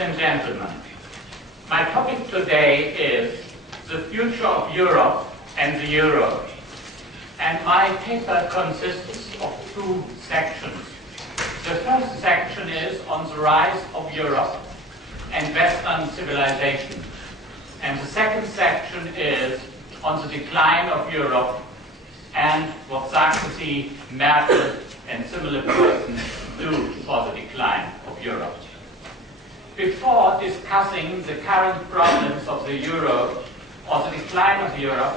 and gentlemen, my topic today is the future of Europe and the euro. And my paper consists of two sections. The first section is on the rise of Europe and Western civilization. And the second section is on the decline of Europe and what Sarkozy, Merkel, and similar persons do for the decline of Europe. Before discussing the current problems of the euro or the decline of Europe,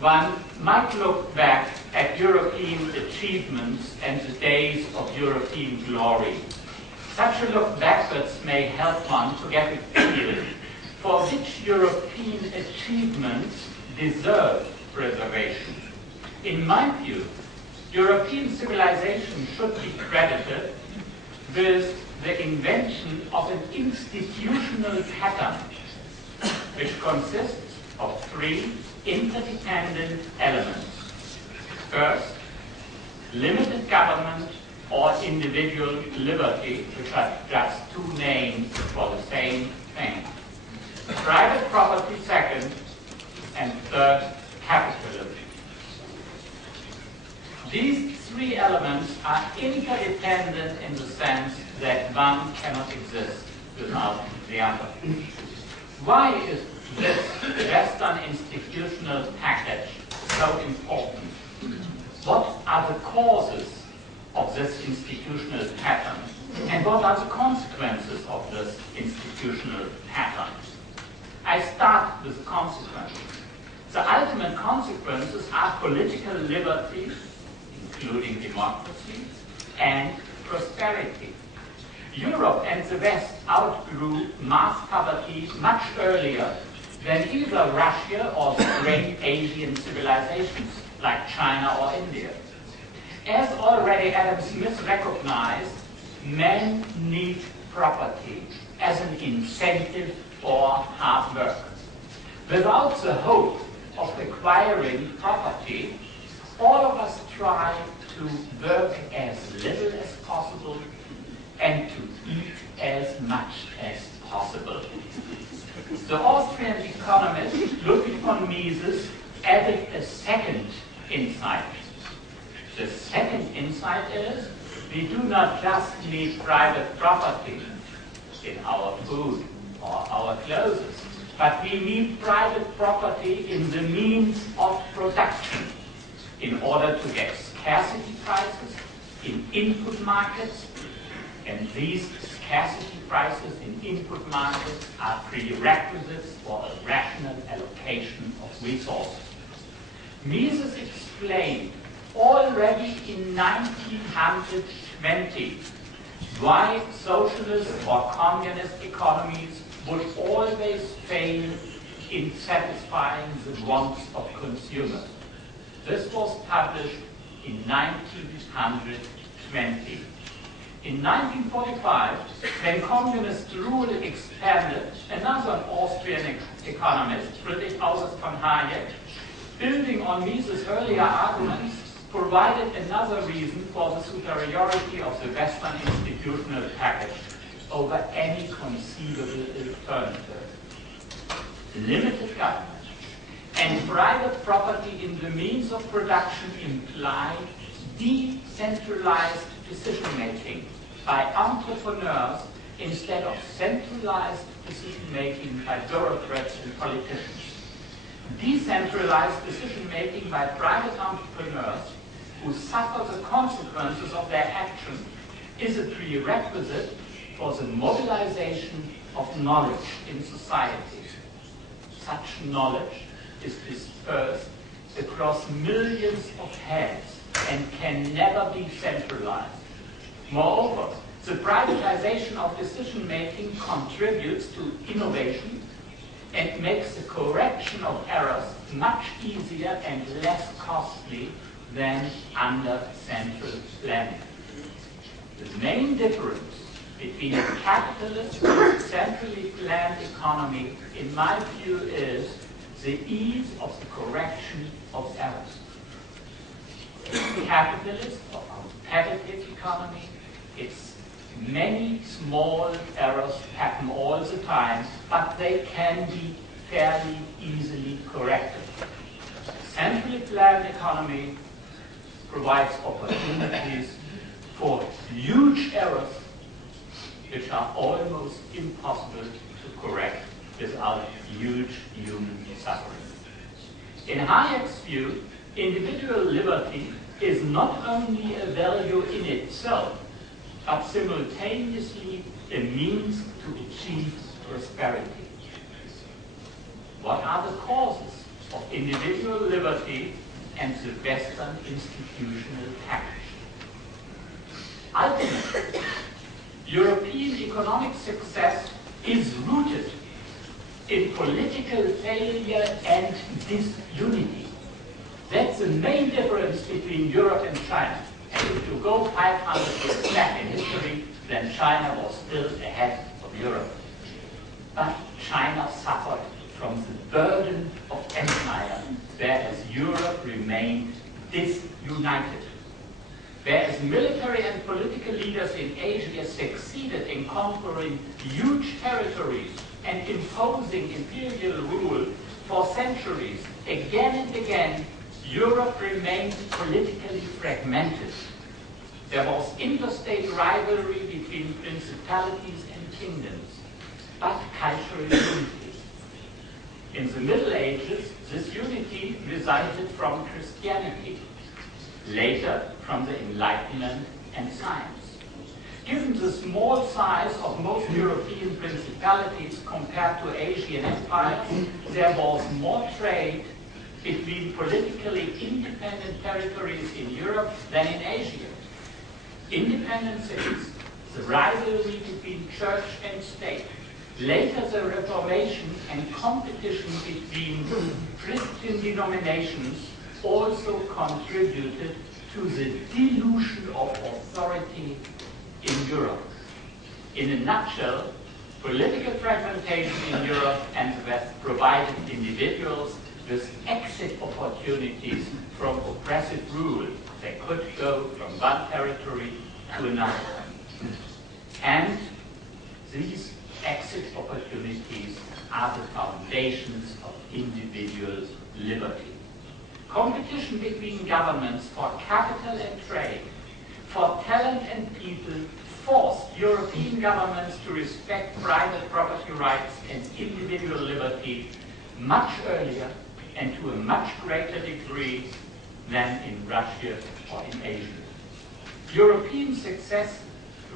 one might look back at European achievements and the days of European glory. Such a look backwards may help one to get a feel for which European achievements deserve preservation. In my view, European civilization should be credited with the invention of an institutional pattern which consists of three interdependent elements. First, limited government or individual liberty, which are just two names for the same thing. Private property second, and third, capitalism. These three elements are interdependent in the sense that one cannot exist without the other. Why is this Western institutional package so important? What are the causes of this institutional pattern? And what are the consequences of this institutional pattern? I start with consequences. The ultimate consequences are political liberty, including democracy, and prosperity. Europe and the West outgrew mass poverty much earlier than either Russia or the great Asian civilizations like China or India. As already Adam Smith recognized, men need property as an incentive for hard work. Without the hope of acquiring property, all of us try to work as little as possible and to eat as much as possible. The Austrian economist Ludwig von Mises added a second insight. The second insight is we do not just need private property in our food or our clothes, but we need private property in the means of production in order to get scarcity prices in input markets, and these scarcity prices in input markets are prerequisites for a rational allocation of resources. Mises explained already in 1920 why socialist or communist economies would always fail in satisfying the wants of consumers. This was published in 1920. In 1945, when communist rule expanded, another Austrian economist, Friedrich August von Hayek, building on Mises' earlier arguments, provided another reason for the superiority of the Western institutional package over any conceivable alternative. Limited government and private property in the means of production imply decentralized decision-making by entrepreneurs instead of centralized decision-making by bureaucrats and politicians. Decentralized decision-making by private entrepreneurs who suffer the consequences of their action is a prerequisite for the mobilization of knowledge in society. Such knowledge is dispersed across millions of heads and can never be centralized. Moreover, the privatization of decision-making contributes to innovation and makes the correction of errors much easier and less costly than under central planning. The main difference between a capitalist and centrally planned economy, in my view, is the ease of the correction of errors. Capitalist or competitive economy, it's many small errors happen all the time, but they can be fairly easily corrected. Centrally planned economy provides opportunities for huge errors which are almost impossible to correct without huge human suffering. In Hayek's view, individual liberty is not only a value in itself, but simultaneously a means to achieve prosperity. What are the causes of individual liberty and the Western institutional package? Ultimately, European economic success is rooted in political failure and disunity. That's the main difference between Europe and China. And if you go 500 years back in history, then China was still ahead of Europe. But China suffered from the burden of empire, whereas Europe remained disunited. Whereas military and political leaders in Asia succeeded in conquering huge territories and imposing imperial rule for centuries, again and again, Europe remained politically fragmented. There was interstate rivalry between principalities and kingdoms, but cultural unity. In the Middle Ages, this unity resulted from Christianity, later from the Enlightenment and science. Given the small size of most European principalities compared to Asian empires, there was more trade between politically independent territories in Europe than in Asia. Independent cities, the rivalry between church and state, later the Reformation and competition between Christian denominations also contributed to the dilution of authority in Europe. In a nutshell, political fragmentation in Europe and the West provided individuals with exit opportunities from oppressive rule. They could go from one territory to another. And these exit opportunities are the foundations of individual liberty. Competition between governments for capital and trade, for talent and people, forced European governments to respect private property rights and individual liberty much earlier and to a much greater degree than in Russia or in Asia. European success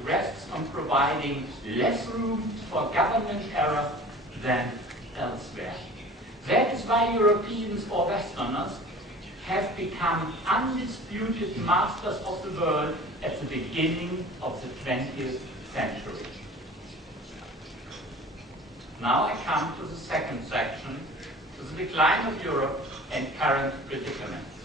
rests on providing less room for government error than elsewhere. That is why Europeans or Westerners have become undisputed masters of the world at the beginning of the 20th century. Now I come to the second section, to the decline of Europe and current predicaments.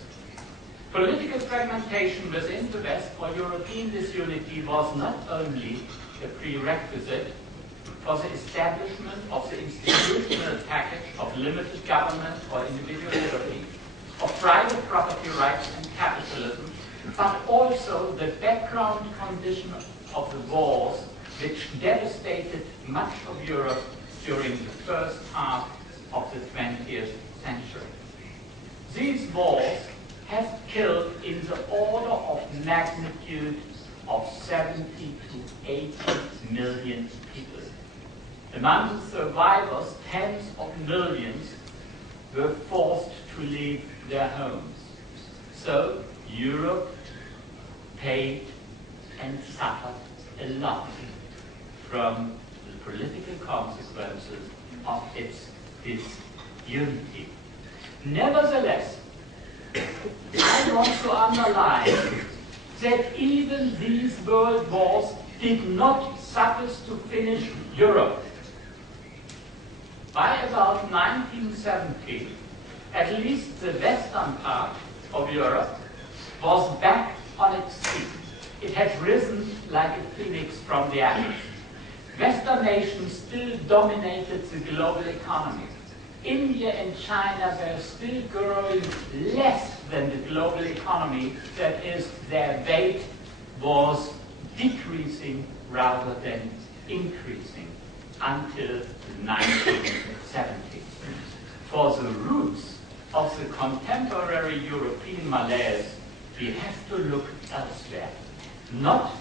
Political fragmentation within the West or European disunity was not only a prerequisite for the establishment of the institutional package of limited government or individual liberty, of private property rights and capitalism, but also the background condition of the wars which devastated much of Europe during the first half of the 20th century. These wars have killed in the order of magnitude of 70 to 80 million people. Among the survivors, tens of millions were forced to leave their homes. So Europe paid and suffered a lot from the political consequences of its disunity. Nevertheless, I want to underline that even these world wars did not suffice to finish Europe. By about 1970, at least the western part of Europe was back on its feet. It had risen like a phoenix from the ashes. Western nations still dominated the global economy. India and China were still growing less than the global economy, that is, their weight was decreasing rather than increasing until the 1970s. For the roots of the contemporary European malaise, we have to look elsewhere, not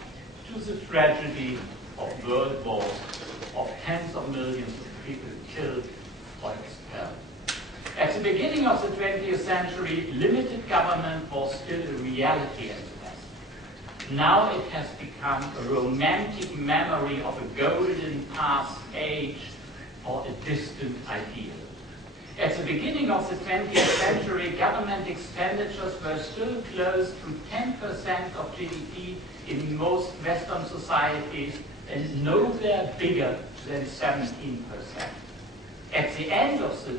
to the tragedy of world wars, of tens of millions of people killed or expelled. At the beginning of the 20th century, limited government was still a reality in the West. Now it has become a romantic memory of a golden past age or a distant ideal. At the beginning of the 20th century, government expenditures were still close to 10% of GDP in most Western societies and nowhere bigger than 17%. At the end of the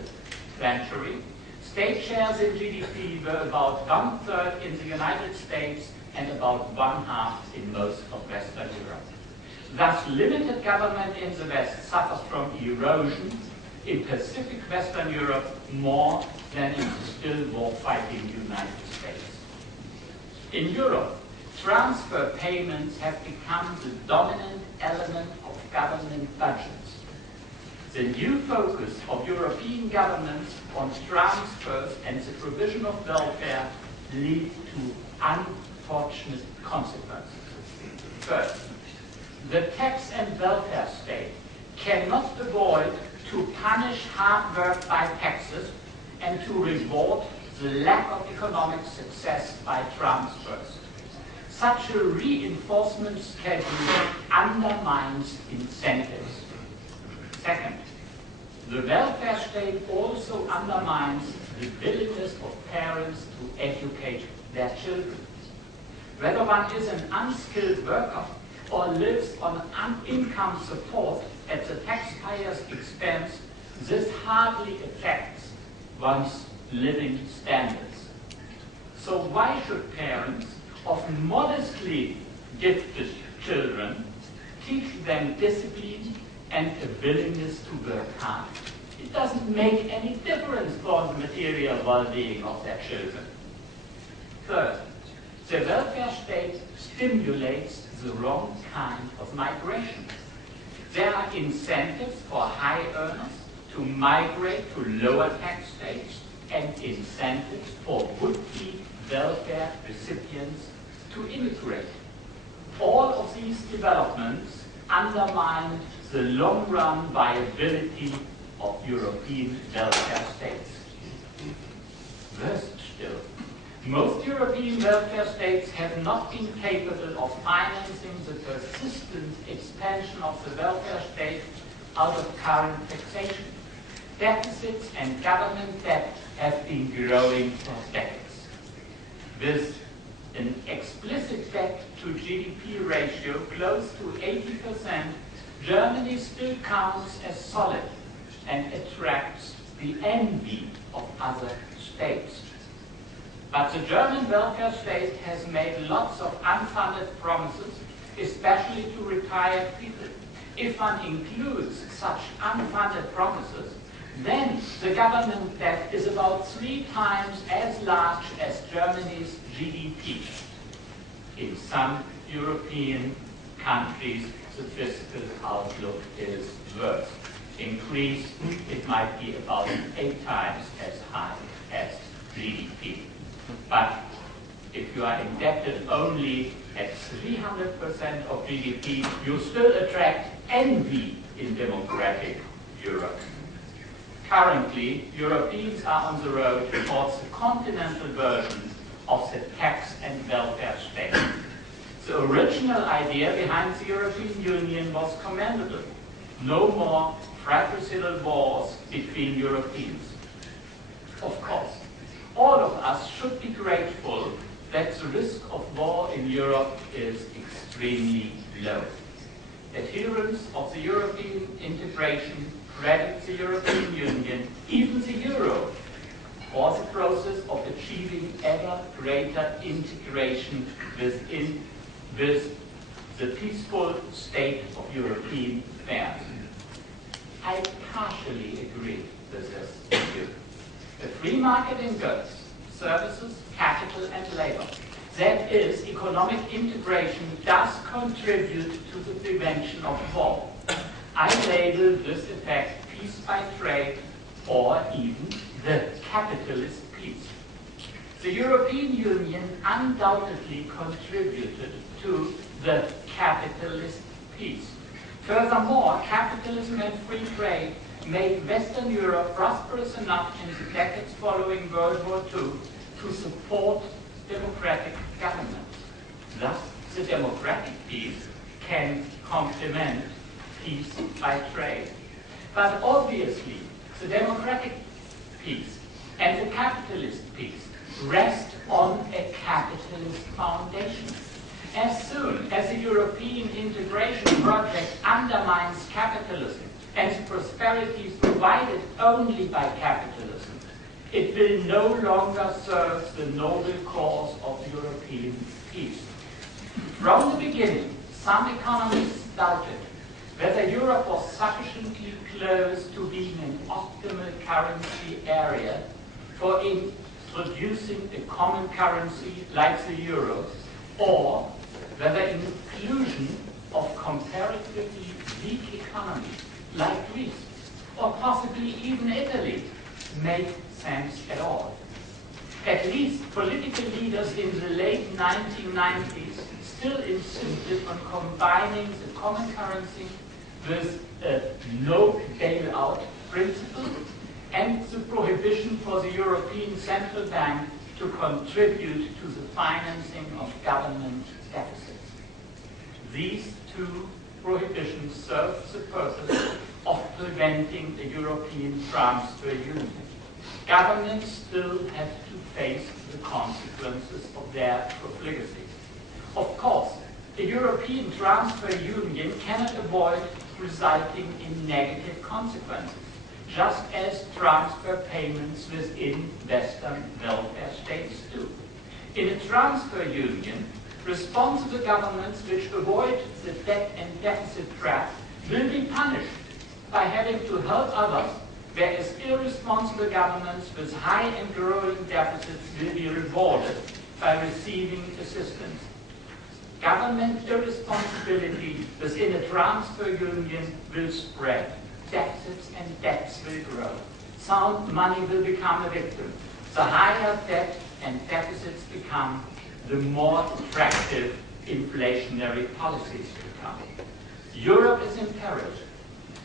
century, state shares in GDP were about 1/3 in the United States and about 1/2 in most of Western Europe. Thus, limited government in the West suffers from erosion in Pacific Western Europe more than in the still war-fighting United States. In Europe, transfer payments have become the dominant element of government budgets. The new focus of European governments on transfers and the provision of welfare lead to unfortunate consequences. First, the tax and welfare state cannot avoid to punish hard work by taxes and to reward the lack of economic success by transfers. Such a reinforcement schedule undermines incentives. Second, the welfare state also undermines the willingness of parents to educate their children. Whether one is an unskilled worker or lives on income support at the taxpayer's expense, this hardly affects one's living standards. So why should parents of modestly gifted children teach them discipline and a willingness to work hard? It doesn't make any difference for the material well-being of their children. Third, the welfare state stimulates the wrong kind of migration. There are incentives for high earners to migrate to lower tax states and incentives for would-be welfare recipients to immigrate. All of these developments undermine the long-run viability of European welfare states. Worse still, most European welfare states have not been capable of financing the persistent expansion of the welfare state out of current taxation. Deficits and government debt have been growing for decades. With an explicit debt to GDP ratio close to 80%, Germany still counts as solid and attracts the envy of other states. But the German welfare state has made lots of unfunded promises, especially to retired people. If one includes such unfunded promises, then the government debt is about 3 times as large as Germany's GDP. In some European countries, the fiscal outlook is worse. In Greece, it might be about 8 times as high as GDP. But if you are indebted only at 300% of GDP, you still attract envy in democratic Europe. Currently, Europeans are on the road towards the continental version of the tax and welfare state. The original idea behind the European Union was commendable. No more fratricidal wars between Europeans. Of course, all of us should be grateful that the risk of war in Europe is extremely low. Adherents of the European integration credit the European Union, even the Euro, for the process of achieving ever greater integration with the peaceful state of European affairs. I partially agree with this view. A free market in goods, services, capital and labor, that is economic integration does contribute to the prevention of war. I label this effect peace by trade, or even the capitalist peace. The European Union undoubtedly contributed to the capitalist peace. Furthermore, capitalism and free trade made Western Europe prosperous enough in the decades following World War II to support democratic governments. Thus, the democratic peace can complement peace by trade. But obviously, the democratic peace and the capitalist peace rest on a capitalist foundation. As soon as the European integration project undermines capitalism and prosperity is provided only by capitalism, it will no longer serve the noble cause of European peace. From the beginning, some economists doubted whether Europe was sufficiently close to being an optimal currency area for introducing a common currency like the euro, or whether inclusion of comparatively weak economies like Greece, or possibly even Italy, made sense at all. At least political leaders in the late 1990s still insisted on combining the common currency with a no bailout principle and the prohibition for the European Central Bank to contribute to the financing of government deficits. These two prohibitions serve the purpose of preventing the European transfer union. Governments still have to face the consequences of their profligacy. Of course, the European transfer union cannot avoid resulting in negative consequences, just as transfer payments within Western welfare states do. In a transfer union, responsible governments which avoid the debt and deficit trap will be punished by having to help others, whereas irresponsible governments with high and growing deficits will be rewarded by receiving assistance. Government irresponsibility within a transfer union will spread. Deficits and debts will grow. Sound money will become a victim. The higher debt and deficits become, the more attractive inflationary policies become. Europe is in peril.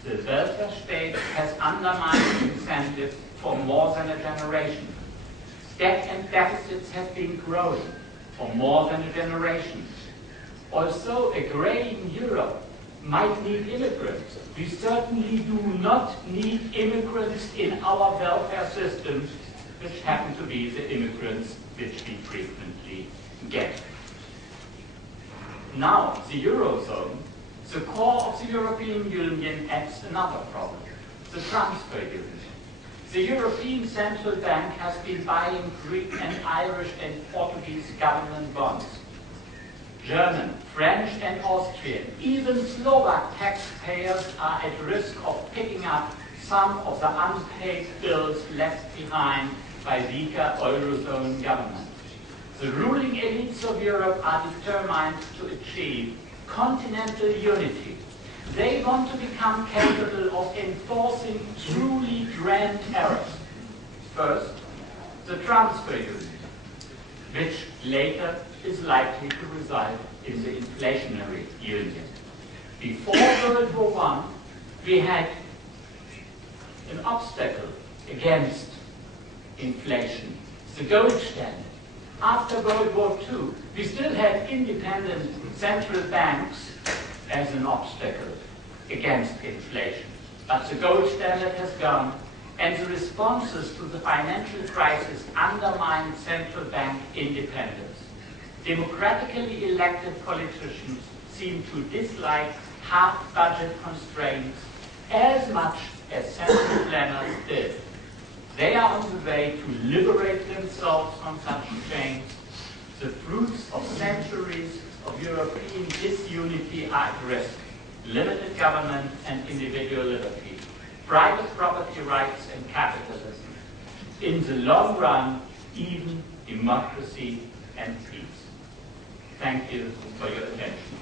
The welfare state has undermined incentives for more than a generation. Debt and deficits have been growing for more than a generation. Also, a graying Europe might need immigrants. We certainly do not need immigrants in our welfare systems, which happen to be the immigrants which we frequently get. Now, the Eurozone, the core of the European Union, adds another problem, the transfer union. The European Central Bank has been buying Greek and Irish and Portuguese government bonds. German, French and Austrian, even Slovak taxpayers are at risk of picking up some of the unpaid bills left behind by weaker Eurozone governments. The ruling elites of Europe are determined to achieve continental unity. They want to become capable of enforcing truly grand eras. First, the transfer union, which later is likely to result in the inflationary union. Before World War I, we had an obstacle against inflation, the gold standard. After World War II, we still had independent central banks as an obstacle against inflation. But the gold standard has gone, and the responses to the financial crisis undermined central bank independence. Democratically elected politicians seem to dislike hard budget constraints as much as central planners did. They are on the way to liberate themselves from such chains. The fruits of centuries of European disunity are at risk. Limited government and individual liberty, private property rights and capitalism. In the long run, even democracy and peace. Thank thank you for your attention.